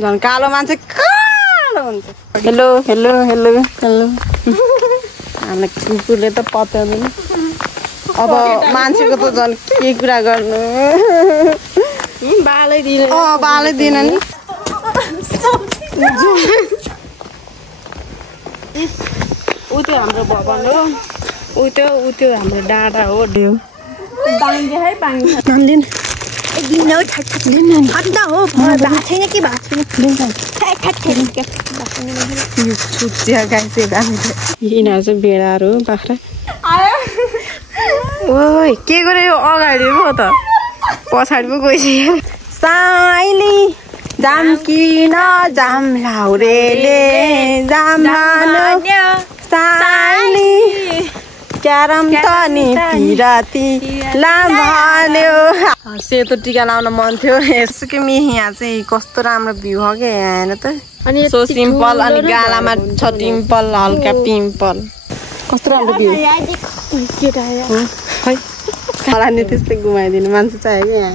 झन् कालो मान्छे कालो हुन्छ हेलो हेलो हेलो हेलो हामीलाई कुकुरले त पत्याउँदैन अब मान्छेको त झन् के कुरा गर्नु बालै दिन बालै दिन नि उ त्यो हाम्रो भवन हो उ त्यो हाम्रो डाँडा हो ड्यू बाङ्गे है बाङ्गे नन्दिन दिन हो ठट ठन्डा हो भएको छैन के भएको छैन यिनीहरू चाहिँ भेडाहरू हो बाख्रा ओइ के गरे यो अगाडि पो त पछाडि पो गइसक्यो साइली जाम किन जाम लाउरेले जाम साइली क्यारम त नि पिराती लाम्भाल्यो सेतो टिका लाउन मन थियो यसो कि यहाँ चाहिँ कस्तो राम्रो भ्यू हो क्या हेर्नु त अनि सो सिम्पल अनि गालामा छ टिम्पल हल्का पिम्पल कस्तो राम्रो भ्यू खै खलानी त्यस्तै घुमाइदिनु मान्छे चाहियो कि यहाँ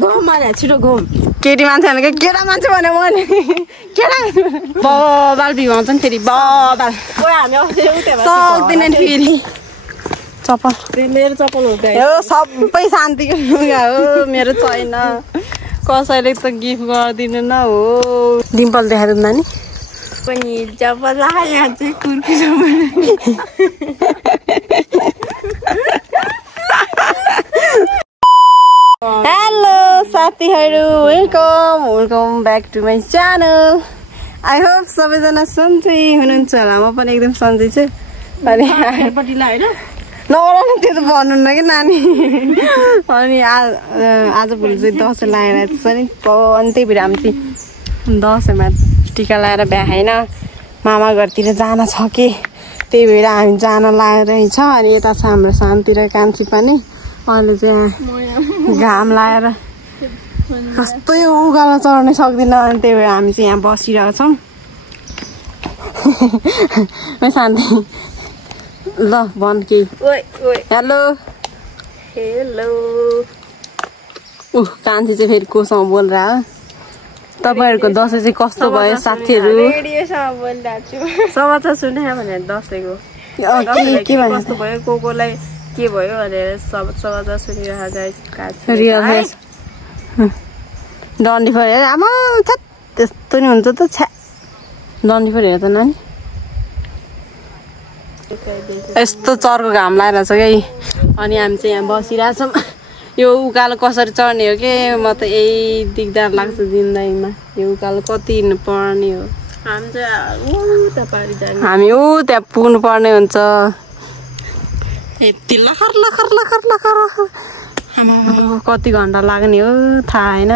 घुम छिटो घुम केटी मान्छे भनेको केटा मान्छे भन्यो मैले केटा बबाल भ्यू आउँछ नि फेरि बबाल सक्दिनँ फेरि चप्पल मेरो चप्पल हो सबै शान्तिको लुगा हो मेरो छैन कसैले त गिफ्ट गरिदिनु न हो डिम्पल देखाइदिनु नानी पनि जब यहाँ चाहिँ कुर्कुरो हेलो साथीहरू welcome back to my channel I hope सबैजना सन्चै हुनुहुन्छ होला म पनि एकदम सन्चै छु अनि नगराउनु त्यो त भन्नु न कि नानी अनि आज भोलि चाहिँ दसैँ लगाएर छ नि अनि त्यही भएर हामी चाहिँ दसैँमा टिका लगाएर भ्याएन मामा घरतिर जान छ कि त्यही भएर हामी जान लागेरहेछ अनि यता छ हाम्रो शान्ति र कान्छी पनि अहिले चाहिँ घाम लगाएर कस्तै उकालो चढ्नै सक्दिनँ अनि त्यही भएर हामी चाहिँ यहाँ बसिरहेको छौँ शान्ति ल भन् के हेलो हेलो कान्छी चाहिँ फेरि कोसँग बोल्दा हो तपाईँहरूको दसैँ चाहिँ कस्तो भयो साथीहरू समाचार सुने भनेर दसैँको के भन्नु कस्तो भयो कोलाई के भयो भनेर समाचार सुनिरहेको डन्डी फर हेर आमा त्यस्तो नि हुन्छ त छ्या डन्डी फर हेर त नानी यस्तो चर्को घाम लागेको छ कि अनि हामी चाहिँ यहाँ बसिरहेछौँ यो उकालो कसरी चढ्ने हो कि म त यही दिगदार लाग्छ जिन्दगीमा यो उकालो कति हिँड्नु पर्ने हो हामी त्यहाँ पुग्नु पर्ने हुन्छ यति लखर लखर लखर लखर कति घन्टा लाग्ने हो थाहा होइन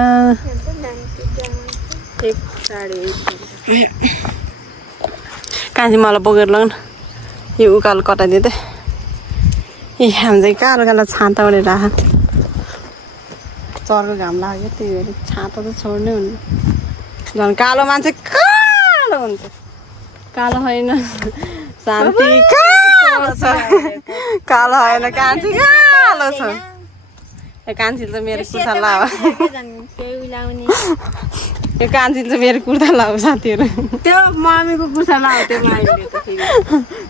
कान्छी मलाई बोकेर लग्न यो उकालो कटाइदियो त ए हामी चाहिँ कालो कालो छाता ओढेर राख चर्को घाम लाग्यो त्यही भएर छाता त छोड्नै हुन्न झन् कालो मान्छे कालो हुन्छ कालो होइन शान्ति कालो छ कालो होइन कान्छी कालो छ ए कान्छी त मेरो कुर्ता लाओ यो कान्छी चाहिँ मेरो कुर्ता लाओ साथीहरू त्यो मम्मीको कुर्ता लाओ त्यो माइले त फेरि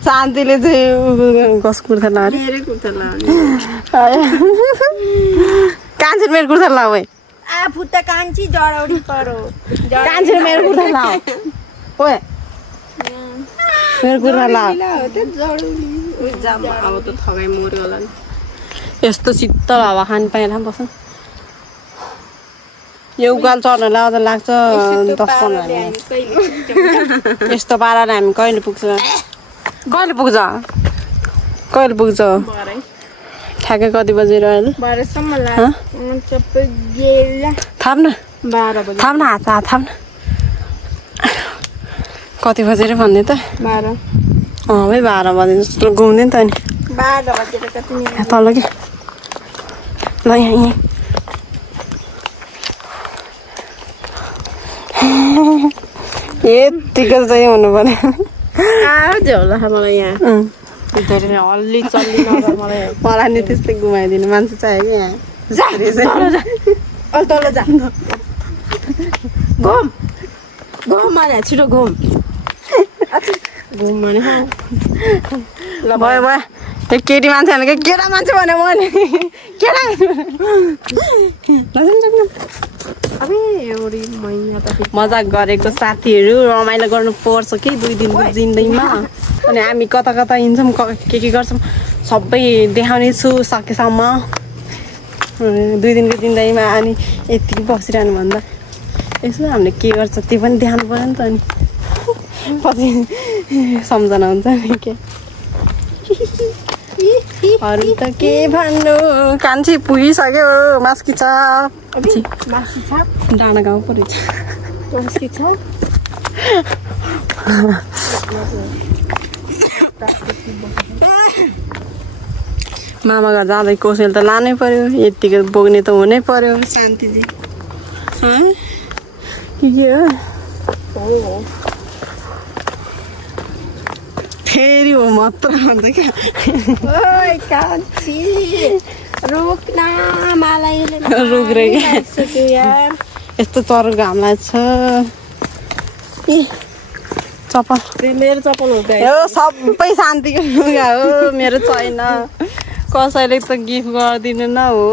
शान्तिले चाहिँ कस कुर्ता लाओ मेरो कुर्ता लाओ कान्छी मेरो कुर्ता लाओ है आ फुट्टा कान्छी जराउडी परो कान्छी मेरो कुर्ता लाओ ओए मेरो कुर्ता लाओ अब त थगाइ मर्यो होला नि यस्तो शीतल हावा खानु पाएन बस्नु यो उकालो चढ्नलाई अझ लाग्छ 10-15 मिनट यस्तो पाराले हामी कहिले पुग्छ ठ्याक्कै कति बजेर अहिले थाप्न हात कति बजेर भन्ने त 12 भाइ 12 बजे जस्तो घुम्दै नि त नि 12 बजेर कति तल कि ल यहाँ यतिको चाहिँ हुनु पर्यो होला मलाई यहाँ हल्ली चल्ली मलाई नि त्यस्तै घुमाइदिनु मान्छे चाहियो कि यहाँ तल जा घुम घुम माने छिटो घुम घुम माने ल भयो भयो एक केटी मान्छे भने केटा मान्छे भने मैले केटा मजाक गरेको साथीहरू रमाइलो गर्नु पर्छ कि 2 दिनको जिन्दगीमा अनि हामी कता कता हिँड्छौँ के गर्छौँ सबै देखाउने छु सकेसम्म 2 दिनको जिन्दगीमा अनि यति बसिरहनु भन्दा यसो हामीले के गर्छ त्यो पनि देखाउनु पर्यो नि त अनि पछि सम्झना हुन्छ नि के अरू त के भन्नु कान्छी पुगिसक्यो मास्की छ डाँडा गाउँ परेछ मामा घर जाँदै कोसेल त लानै पर्यो यतिको बोक्ने त हुनै पर्यो शान्तिजी के हो फेरि हो मात्र भन्छ क्या ओइ कान्छी रुक न मलाई रुक रे यार यस्तो चरो घाम लाग्छ चप्पल मेरो चप्पल हो यो सबै शान्तिको लुगा हो मेरो छैन कसैले त गिफ्ट गरिदिनु न हो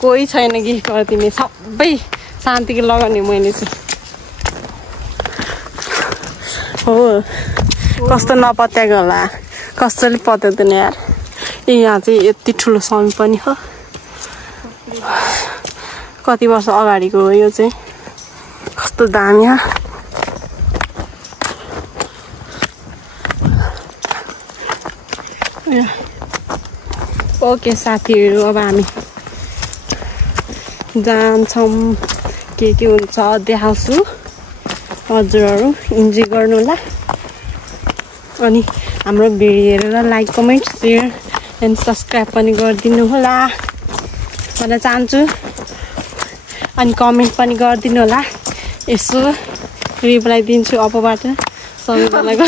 कोही छैन गिफ्ट गरिदिने सबै शान्तिको लगाउने मैले चाहिँ हो कस्तो नपत्याएको होला कसैले पत्याउँदैन यार यहाँ चाहिँ यति ठुलो समी पनि हो कति वर्ष अगाडिको हो यो चाहिँ कस्तो दामी हो ओके साथीहरू अब हामी जान्छौँ के हुन्छ देखाउँछु हजुरहरू इन्जोय गर्नु होला अनि हाम्रो भिडियो हेरेर like comment share and subscribe पनि गरिदिनु होला भन्न चाहन्छु अनि कमेन्ट पनि गरिदिनु होला यसो रिप्लाई दिन्छु अबबाट सबैजनाको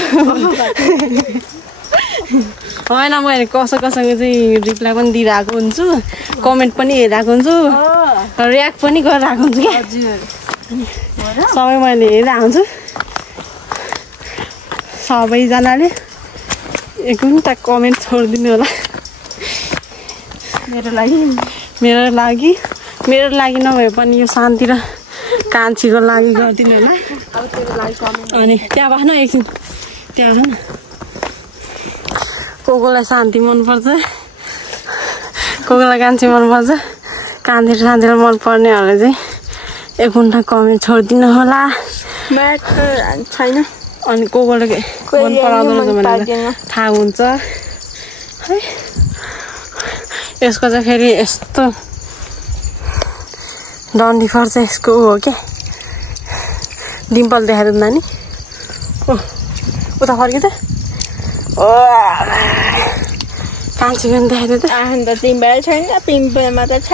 होइन मैले कसैको चाहिँ रिप्लाई पनि दिइरहेको हुन्छु कमेन्ट पनि हेरिरहेको हुन्छु रियाक्ट पनि गरिरहेको हुन्छु क्या सबै मैले हेरिरहेको हुन्छु सबैजनाले एक घन्टा कमेन्ट छोडिदिनु होला मेरो लागि नभए पनि यो शान्ति र कान्छीको लागि गरिदिनु होला अनि त्यहाँ बस्न एकछिन त्यहाँ बस्न कोलाई शान्ति मनपर्छ कोलाई कान्छी मनपर्छ कान्छी र शान्तिलाई मनपर्नेहरूले चाहिँ एक घन्टा कमेन्ट छोडिदिनु होला छैन अनि कोलाई मन पराउँदो रहेछ भनेर थाहा हुन्छ है यसको चाहिँ फेरि यस्तो डन्डी फर्छ यसको हो क्या डिम्पल देखाएर नानी ओ उता फर्क्यो त ओ कान्छी पनि देखाएर त अन्त पिम्पल छैन पिम्पलमा त छ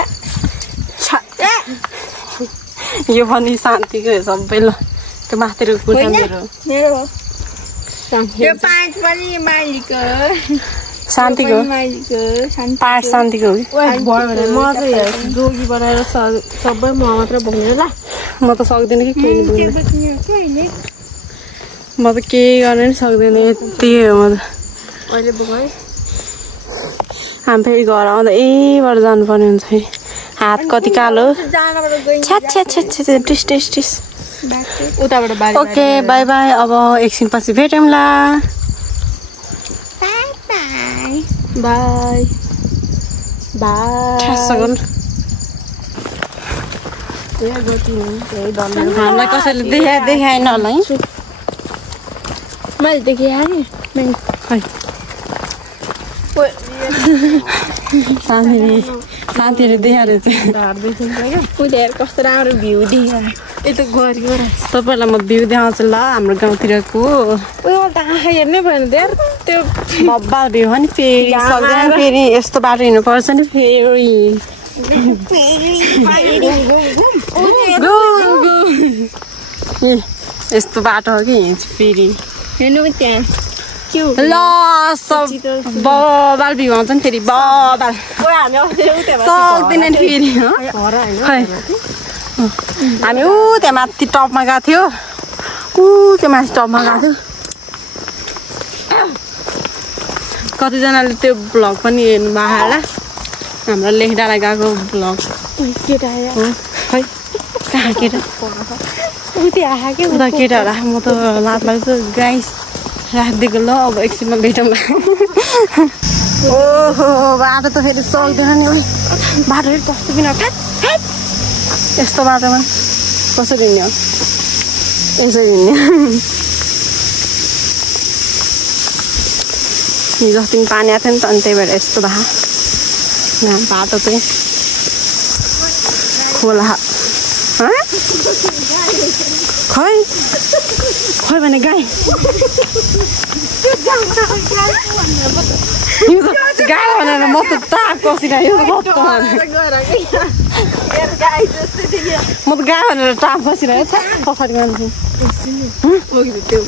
यो पनि शान्तिको सबै ल त्यो माथिको कुर्ता मेरो यो पाँच पनि मालिकको शान्तिको पार्ट शान्तिको म चाहिँ जोगी बनाएर सबै म मात्र बोक्ने ल म त सक्दिनँ कि केही बोक्नु म त केही गर्न नि सक्दैन यति हो म त अहिले बोक है हामी फेरि घर आउँदा यहीबाट जानुपर्ने हुन्छ फेरि हात कति कालो टिस उताबाट ओके बाई बाई अब एकछिन पछि भेटौँला बाई हामीलाई कसैले देखाएन होला है मैले देखेँ नि खै साथीहरू देखाएर चाहिँ कस्तो राम्रो भ्यू देखेँ यता गऱ्यो तपाईँहरूलाई म भ्यू देखाउँछु ल हाम्रो गाउँतिरको उयो त आँखा हेर्नै भएन यार त्यो बब्बा भ्यू हो नि फेरि सक्दैन फेरि यस्तो बाटो हिँड्नुपर्छ नि फेरि यस्तो बाटो हो कि हिँड्छु फेरि हेर्नु त्यहाँ ल बबाल भ्यू आउँछ नि फेरि बबाल सक्दैन नि फेरि खै हामी ऊ त्यहाँ माथि टपमा गएको थियो त्यो माथि टपमा गएको थियो कतिजनाले त्यो ब्लग पनि हेर्नु भएको होला हाम्रो लेखडाँडा गएको ब्लग केटा हो खै कहाँ केटा उता केटाहरू म त लात लाग्छ गाइस राखिदिएको ल अब एकछिनमा भेटौँला ओहो बाटो त फेरि सक्दैन नि बाटो फेरि कस्तो किन यस्तो बाटोमा कसरी हिँड्ने हो यसरी हिँड्ने हिजो अस्ति पानी आएको थियो नि त अनि त्यही भएर यस्तो भए यहाँ बाटो चाहिँ खोला खै खै भने गाई गाई भनेर म त टाक कसिरहेको म त गाई भनेर टाक बसिरहेको पछाडि मान्छे त्यो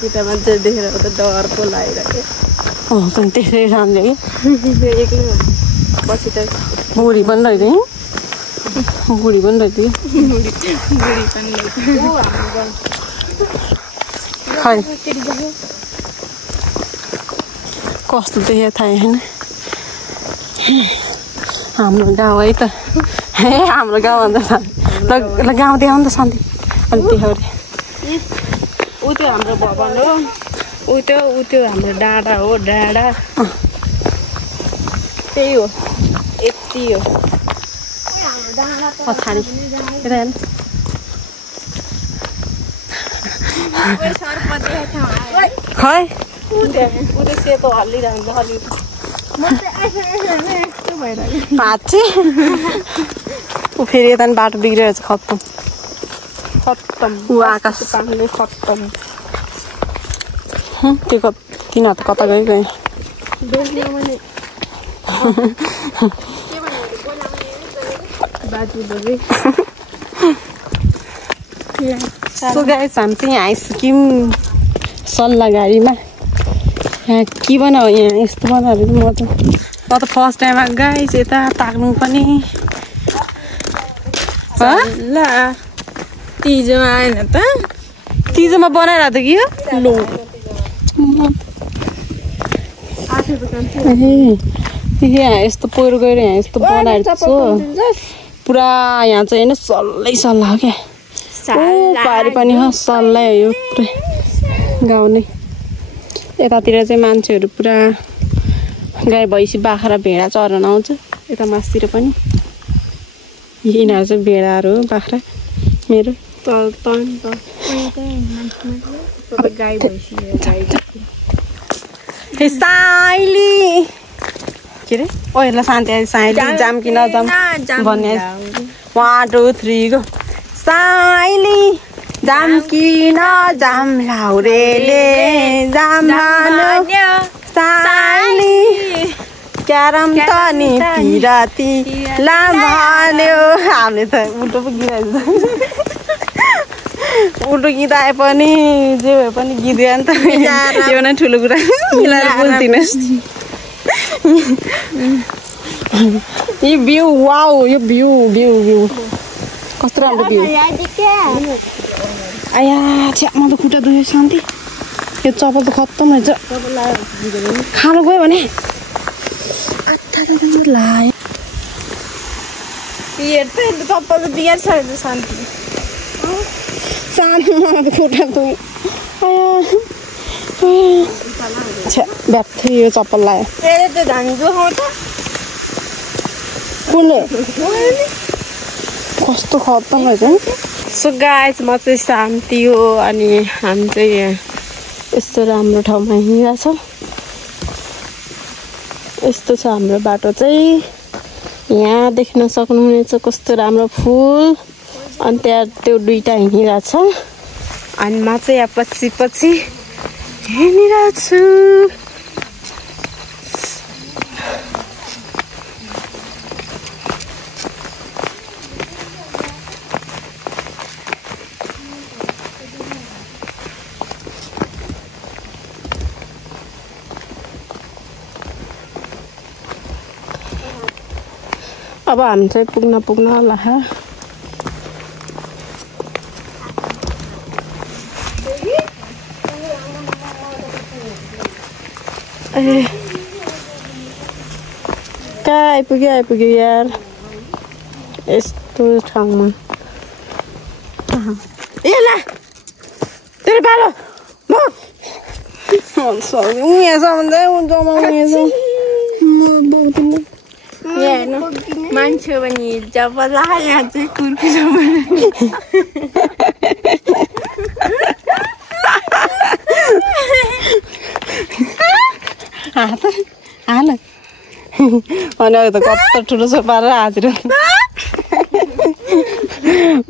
केटा मान्छे देखेर त डर पो लागिरहेको पनि त्यसै राम्रै एक्लै बसी त बुढी पनि रहेछ बुढी पनि रहेछ खै कस्तो देखेको थाहा होइन हाम्रो गाउँ है त ए हाम्रो गाउँ भन्दा ल गाउँ देखाउ नि त शान्ति अनि देखाउने ऊ त्यो हाम्रो भवन हो ऊ त्यो हाम्रो डाँडा हो डाँडा त्यही हो यति हो पछाडि खै सेतो हल्लिरहेको ऊ फेरि यता बाटो बिग्रेर चाहिँ खत्तम ऊ आकाश खत्तम त्यो तिनीहरू त कता गयो सो गाइस हामी चाहिँ यहाँ आइसक्यौँ सल्लाह गाडीमा यहाँ के बनाऊ यहाँ यस्तो बनाएर म त फर्स्ट टाइम आएको गाइस यता ताक्नु पनि तिजोमा आएन त तिजोमा बनाइरहेको थियो कि लो यहाँ यस्तो पहिरो गएर यहाँ यस्तो बनाएर पुरा यहाँ चाहिँ होइन सल्लाह हो क्या पारि पनि हो सल्लाह हो यो पुरै गाउँ नै यतातिर चाहिँ मान्छेहरू पुरा गाई भैँसी बाख्रा भेडा चरन आउँछ यता मासतिर पनि यिनीहरू चाहिँ भेडाहरू हो बाख्रा मेरो गाई भैँसी साइली के अरे ओ हेर्ला शान्ति साइली जाम कि नजाम भन्ने 1 2 3 गो साइली जाम कि नजाम लाउरेले जाम साइली क्यारम त नि पिराती लाम्भाल्यो हामीले त उल्टो पो गीत उल्टो गीत आए पनि जे भए पनि गीत गायो नि त यो नै ठुलो कुरा मिलाएर बोल्दिनुहोस् यो भ्यू वाउ यो भ्यू कस्तो राम्रो भ्यू आया छ्या म त खुट्टा दुख्यो शान्ति यो चप्पल त खत्तम रहेछ खानु गयो भने चप्पल त बिगार छ शान्ति सानो मलाई त खुट्टा दुख्यो छ्या ब्याट्थ्यो यो चप्पल लायो कुनले कस्तो खत्तम रहेछ नि सो गाइस म चाहिँ शान्ति हो अनि हामी चाहिँ यहाँ यस्तो राम्रो ठाउँमा हिँडिरहेको छौँ यस्तो छ हाम्रो बाटो चाहिँ यहाँ देख्न सक्नुहुनेछ कस्तो राम्रो फुल अनि त्यहाँ त्यो दुईटा हिँडिरहेको छ अनि म चाहिँ यहाँ पछि हिँडिरहेको छु अब हामी चाहिँ पुग्न होला कहाँ आइपुग्यो यार यस्तो ठाउँमा ए ला तेरो बालो मान्छे पनि जब लाग्यो चाहिँ कुर्कुरो हाल अनि त कत्रो ठुलो छ पारेर हाजेर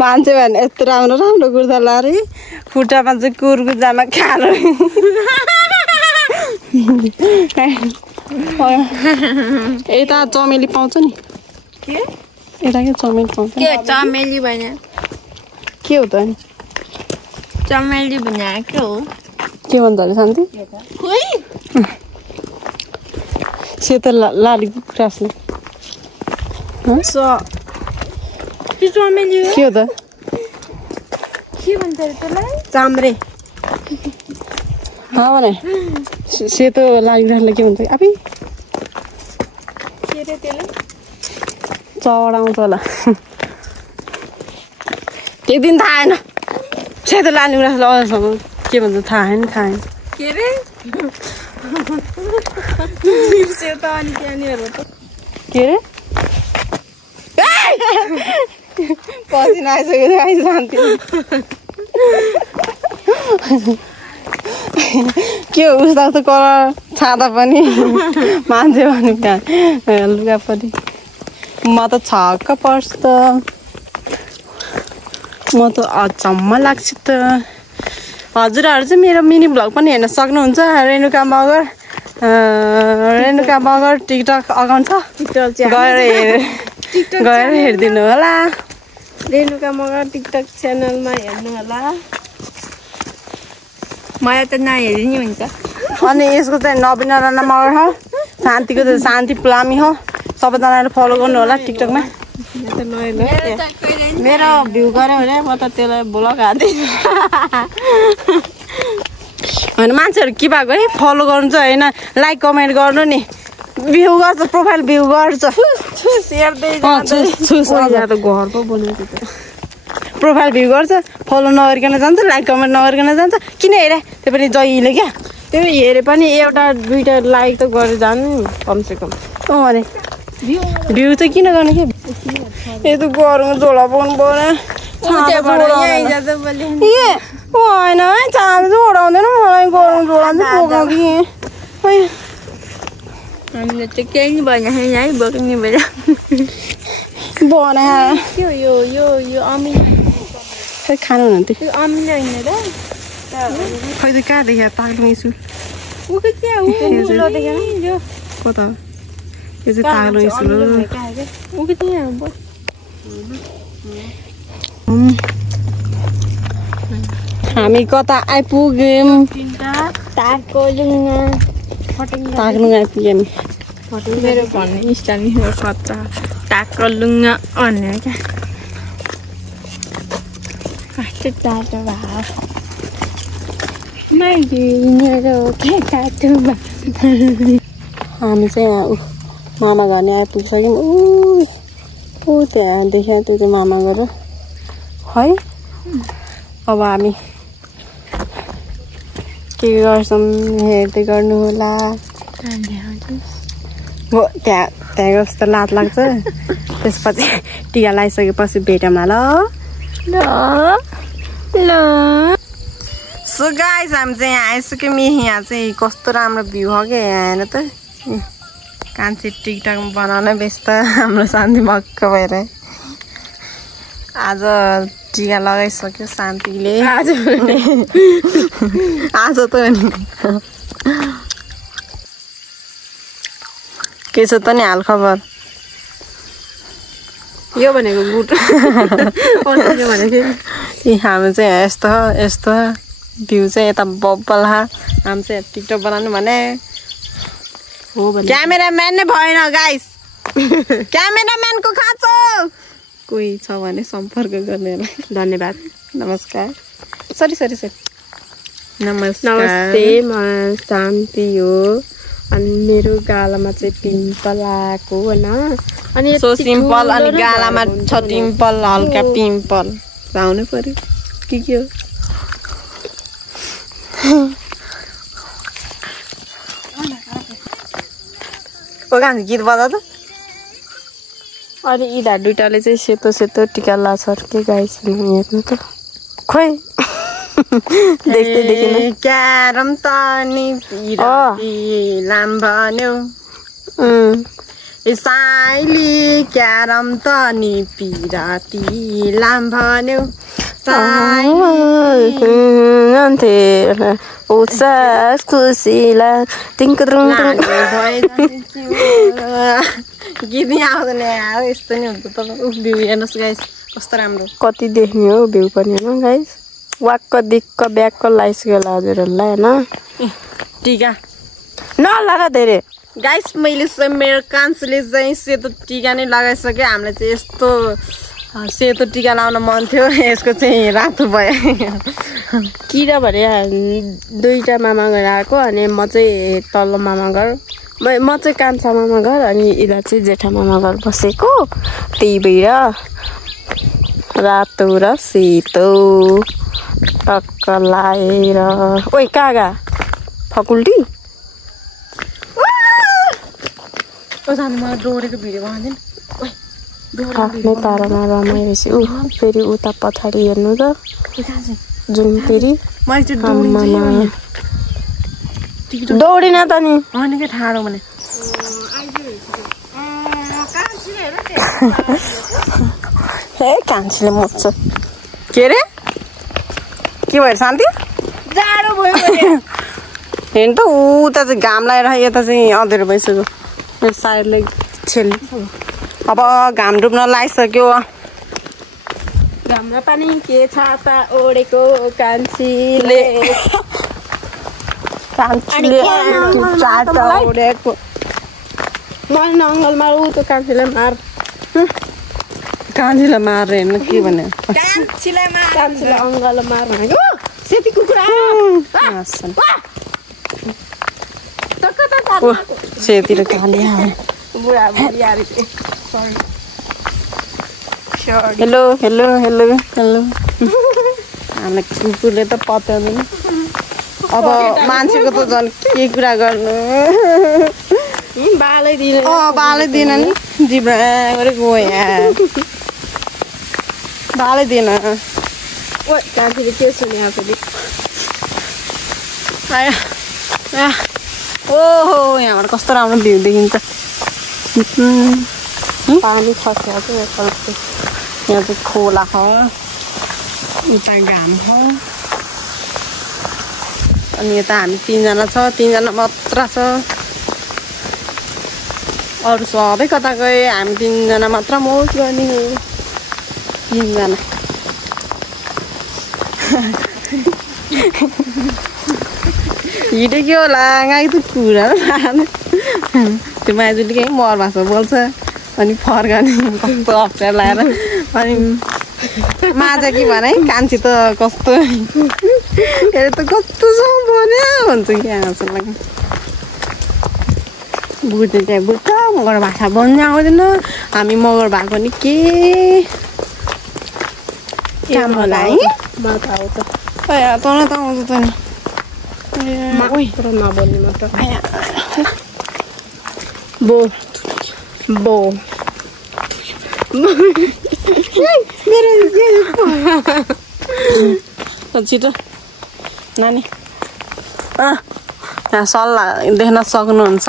मान्छे भने यस्तो राम्रो राम्रो कुर्ता लाएर खुट्टामा चाहिँ कुर्कुचामा खालो यता चमेली पाउँछ नि के यता के चमेली पाउँछ के चमेली भने के हो त अनि चमेली भने के हो के भन्छ अरे शान्ति सेतो लाली कुखुरासले चमेली के हो त के भन्छ त्यसलाई चाम्रे भने सेतो लाली कुखुरासले के भन्छ आफै के रे त्यसले चौडा आउँछ होला एक दिन थाहा आएन सेतो लाली कुखुरासले अहिलेसम्म के भन्छ थाहा आएन के रे सेतो अनि त्यहाँनिर के रे पसिना आइसक्यो आइस शान्ति के हो उस्तो त कलर छाता पनि मान्छे भने लुगा पनि म त छक्क पर्छु त म त अचम्म लाग्छ त हजुरहरू चाहिँ मेरो मिनी भ्लग पनि हेर्न सक्नुहुन्छ रेणुका मगर टिकटक अकाउन्ट छ गएर हेरिदिनु होला रेणुका मगर टिकटक च्यानलमा हेर्नु होला मलाई त नहेरि नि हुन्छ अनि यसको चाहिँ नवीन राणा मगर हो शान्तिको चाहिँ शान्ति प्लामी हो सबैजनाले फलो गर्नु होला टिकटकमा मेरो भ्यू गऱ्यो भने म त त्यसलाई ब्लग हाल्दिनँ होइन मान्छेहरू के भएको है फलो गर्नु चाहिँ होइन लाइक कमेन्ट गर्नु नि भ्यू गर्छ प्रोफाइल भ्यू गर्छ प्रोफाइल भ्यू गर्छ फलो नगरिकन जान्छ लाइक कमेन्ट नगरिकन जान्छ किन हेरे त्यो पनि जहिले क्या त्यो हेरे पनि एउटा दुईटा लाइक त गरेर जानु कमसेकम अरे भ्यू चाहिँ किन गर्ने के यो त गरौँ झोला पाउनु पऱ्यो होइन है चाँदो चाहिँ ओढाउँदैन मलाई गरौँ झोला चाहिँ पोकाउँथेँ हामीले त केही नि भएन है बोक्ने भएर बना के हो यो अमिलो खै खानु हुन्थ्यो त्यो अमिलो होइन र खै त कहाँ देखेँ ताग्नु यसो उके के हो उलो देखेन यो को त यो चाहिँ ताग्नु यसो उके के हो हामी कता आइपुग्यौँ ताग्नु आइपुग्यौँ मेरो भन्ने स्टाइलमा कच्चा टाकलुङ्गा भन्ने क्या कस्तो टाटो भयो हामी चाहिँ यहाँ मामा घर नै आइपुगिसक्यौँ ऊ त्यहाँ देख्यो त्यो चाहिँ मामा घर है अब हामी के गर्छौँ हेर्दै गर्नु होला हो त्यहाँ जस्तो लात लाग्छ त्यसपछि टिका लगाइसकेपछि भेटौँला ल सो गाइस हामी चाहिँ यहाँ आइसक्यौँ यहाँ चाहिँ कस्तो राम्रो भ्यू हो क्या यहाँ हेर्नु त कान्छी टिकटक बनाउन व्यस्त हाम्रो शान्ति भक्क भएर आज टिका लगाइसक्यो शान्तिले आज त नि के छ त नि हाल खबर यो भनेको गुड हामी चाहिँ यस्तो भ्यू चाहिँ यता बब्बल हामी चाहिँ टिकटक बनाउनु भने हो क्यामेराम्यान नै भएन गाइस क्यामेराम्यानको खाँचो कोही छ भने सम्पर्क गर्नेलाई धन्यवाद नमस्कार सरी नमस्ते म शान्ति हो अनि मेरो गालामा चाहिँ पिम्पल आएको हैन अनि सो सिम्पल अनि गालामा छ पिम्पल हल्का पिम्पल आउनु पर्यो के हो ओ गान गीत बजा त अनि यिनीहरू दुइटाले चाहिँ सेतो सेतो टिका लाछ के गाइस हेर्नु त खोइ देख्दै देखेन क्यारम त नि पिराती लाम भन्यो साइली क्यारम त नि पिराती लाम भन्यो साइली उसास खुसीला टिङ्कद्रुङ गीत नि आउँदैन यार यस्तो नि हुन्छ त भ्यू हेर्नुहोस् गाइस कस्तो राम्रो कति देख्ने हो भ्यू पनि हैन गाइस वाक्क दिक्क ब्याक्क लाइसक्यो हजुरहरुलाई हैन टिका नलगा धेरै गाइस मैले चाहिँ मेरो कान्छीले चाहिँ सेतो टिका नै लगाइसक्यो हामीले चाहिँ यस्तो सेतो टिका लाउन मन थियो यसको चाहिँ रातो भयो किनभने दुईटा मामा घर आएको अनि म चाहिँ तल्लो मामा घर म चाहिँ कान्छा मामा घर अनि इला चाहिँ जेठा मामा घर बसेको त्यही भएर रातो र सेतो टक्क लाएर ओइ कागा फकुल्टी ओ जानु मलाई डोरेको भिडियो बनाउँदैन ओइ आफ्नै तारामा रमाइरहेछ ऊ फेरि उता पछाडि हेर्नु त जुन फेरि दौडिन त नि होइन के ठाडो भने ए कान्छीले मोच्छ के रे के भयो शान्ति जाडो भयो हेर्नु त उता चाहिँ घाम लगाएर यता चाहिँ अँधेरो भइसक्यो साइडले छेल्नु अब घाम डुब्न लागिसक्यो घाममा पनि के छाता ओडेको कान्छीले ओडेको मलाई नङ्गल मार ऊ त कान्छीलाई मार कान्छीलाई मार हेर्नु के भने कान्छीलाई अङ्गल मार भनेको सेती कुकुरा सेतिर काली बुढा बुढी हेलो हेलो हेलो हेलो हामीलाई कुकुरले त पत्याउँदैन अब मान्छेको त झन् के कुरा गर्नु बालै दिन बालै दिन नि जिब्रा गरे गयो यहाँ बालै दिन ओ कान्छीले के सुने आफूले ओहो यहाँबाट कस्तो राम्रो भ्यू देखिन्छ पानी खस्यो यहाँ चाहिँ खोला छ उता घाम छ अनि यता हामी तीनजना छ तीनजना मात्र छ अरू सबै कता गए हामी तीनजना मात्र मोज गर्ने तीनजना हिँडेको होला गाई त कुरा त्यो माइजूले कहीँ मर भाषा बोल्छ अनि फर्काने कस्तो अप्ठ्यारो लगाएर अनि माझा कि भने कान्छी त कस्तो हेर त कस्तो छ भन्यो भन्छ कि आउँछ लागि बुझ्दैन त्यहाँ बुझ्छ मगर भाषा बोल्न आउँदैन हामी मगर भएको नि के काम होला है तँ त आउँछ त नि नबोल्ने मात्र बो बो छिटो नानी यहाँ सल्लाह देख्न सक्नुहुन्छ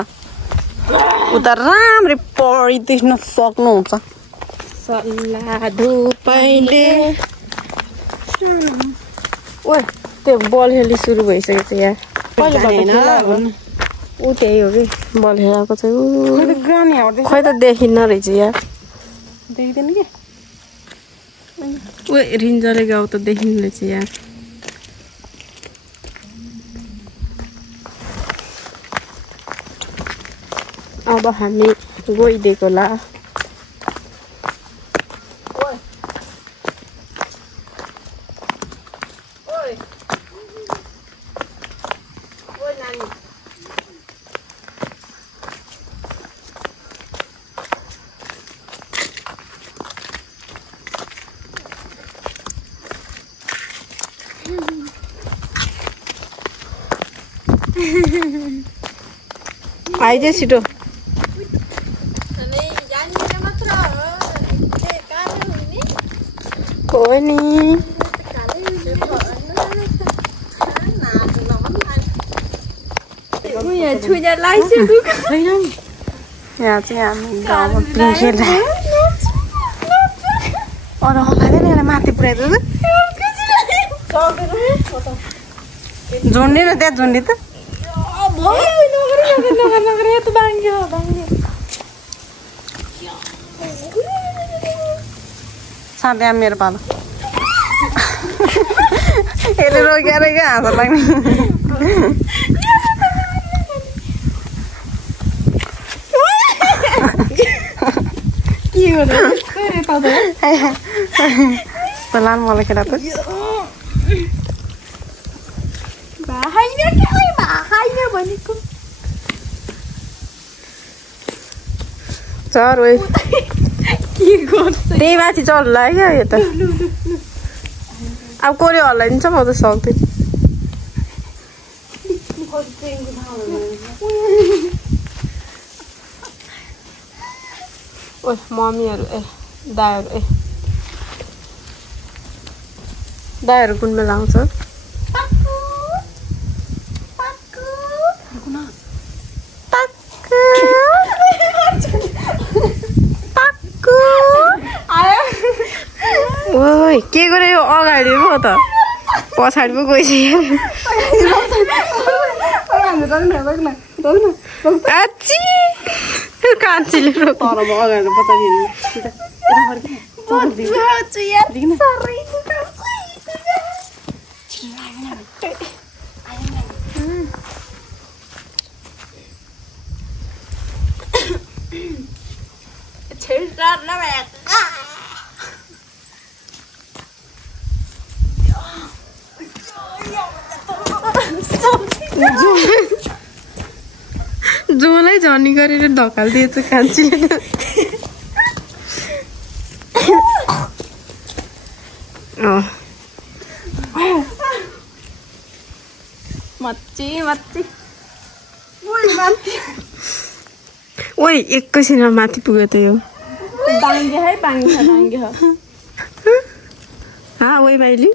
उता राम्ररी पढिदेख्न सक्नुहुन्छ सल्लाह धुपैले ओ त्यो बल खेली सुरु भइसकेको छ यहाँ ऊ त्यही हो कि बल खेलाएको चाहिँ खोइ त देखिन्न रहेछ यहाँ देखिँदैन कि ओ रिन्जले गाउँ त देखिनु रहेछ यहाँ अब हामी गइदिएको होला आइज छिटो हो नि यहाँ चाहिँ हामी गाउँमा पिङ खेल्दा अरू हल्लादैन यसलाई माथि पुऱ्याइदिनु झुन्डी र त्यहाँ झुन्डी त साथै मेरो पालो यसले रोकेर क्या हाँस लाग्ने लानु मलाई केटा त चर त्यही माथि चढ्ला क्या यो त अब कोले हल्लाइदिन्छ म त सक्दैन ओ मम्मीहरू दाइहरू दाइहरू कुन बेला आउँछ ओइ के गरे यो अगाडि पो त पछाडि पो गइसक्यो कान्छीले तर म अगाडि पछाडि जोलाई झनी गरेर ढकालिदिएछ कान्छीले ओइ एकैछिनमा माथि पुग्यो त यो ओइ माइली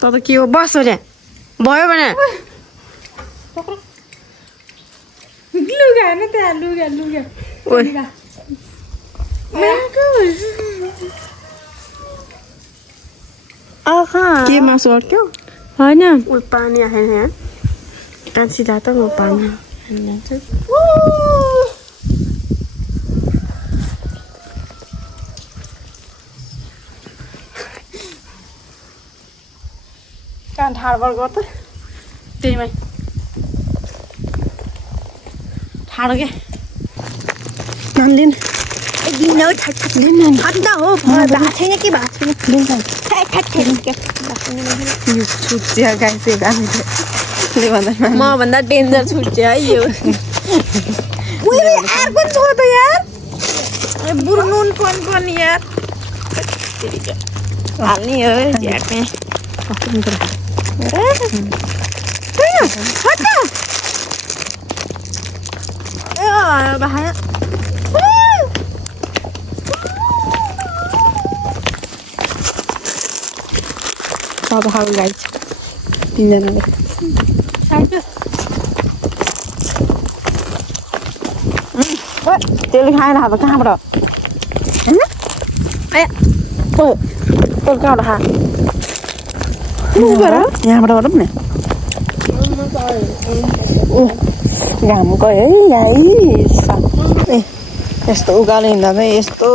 त के हो बस रे भयो भने के मासु अड्क्यो होइन ऊ पानी आएन यहाँ कान्छी त म पानी कहाँ ठाडबाट गर त त्यहीमै ठाडो के लिन हो भएको छैन के भएको छैन म भन्दा डेन्जर छुट्छ है यो अर्को छ त यार बुढो नुन पनि यार हाल्ने हो झ्याक्ने गाई छ तिनजनाले त्यसले खाएन अब कहाँबाट कहाँबाट खा यहाँबाट गरौँ न घाम गयो है ए यस्तो उकालो हिँड्दा चाहिँ यस्तो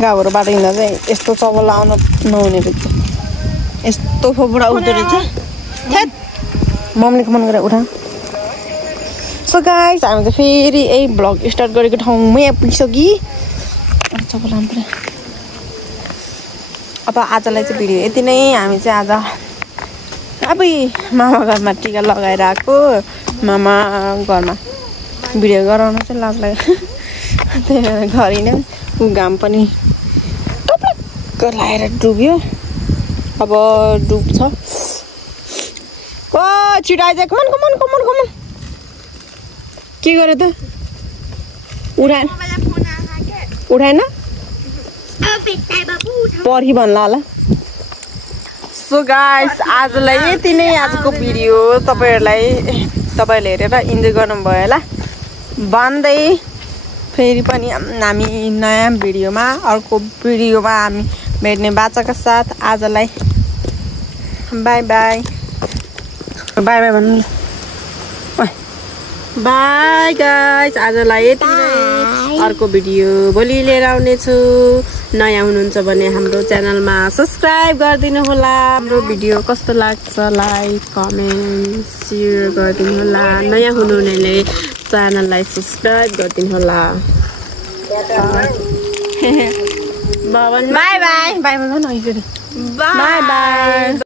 गाउँहरू बाटो हिँड्दा चाहिँ यस्तो चबल आउनु नहुने रहेछ यस्तो फोपुरा उठ्दो रहेछ मम्मीको मन गरेर उठा सो गाइस हामी चाहिँ फेरि यही भ्लग स्टार्ट गरेको ठाउँमै पुगिसकि चबल आउनु पुरा अब आजलाई चाहिँ भिडियो यति नै हामी चाहिँ आज अब मामा घरमा टिका लगाएर आएको मामा घरमा भिडियो गराउन चाहिँ लाज लाग्यो त्यही भएर गरिनँ घाम पनि टपक्क लाएर डुब्यो अब डुब्छ ओ छिटो आइज कमन कमन कमन कमन के गरे त उठाएन पर्खी भन्ला होला सो गाइस आजलाई यति नै आजको भिडियो तपाईहरुले हेरेर इन्जोय गर्नुभयो होला भन्दै फेरि पनि हामी नयाँ भिडियोमा अर्को भिडियोमा हामी भेट्ने बाचाका साथ आजलाई बाई बाई बाई बाई भन्नु बाई गाइस आजलाई यति नै अर्को भिडियो भोलि लिएर आउने छु नयाँ हुनुहुन्छ भने हाम्रो च्यानलमा सब्स्क्राइब गरिदिनु होला हाम्रो भिडियो कस्तो लाग्छ लाइक कमेन्ट शेयर गरिदिनु होला नयाँ हुनुहुनेले च्यानललाई सब्स्क्राइब गरिदिनु होला by by by by by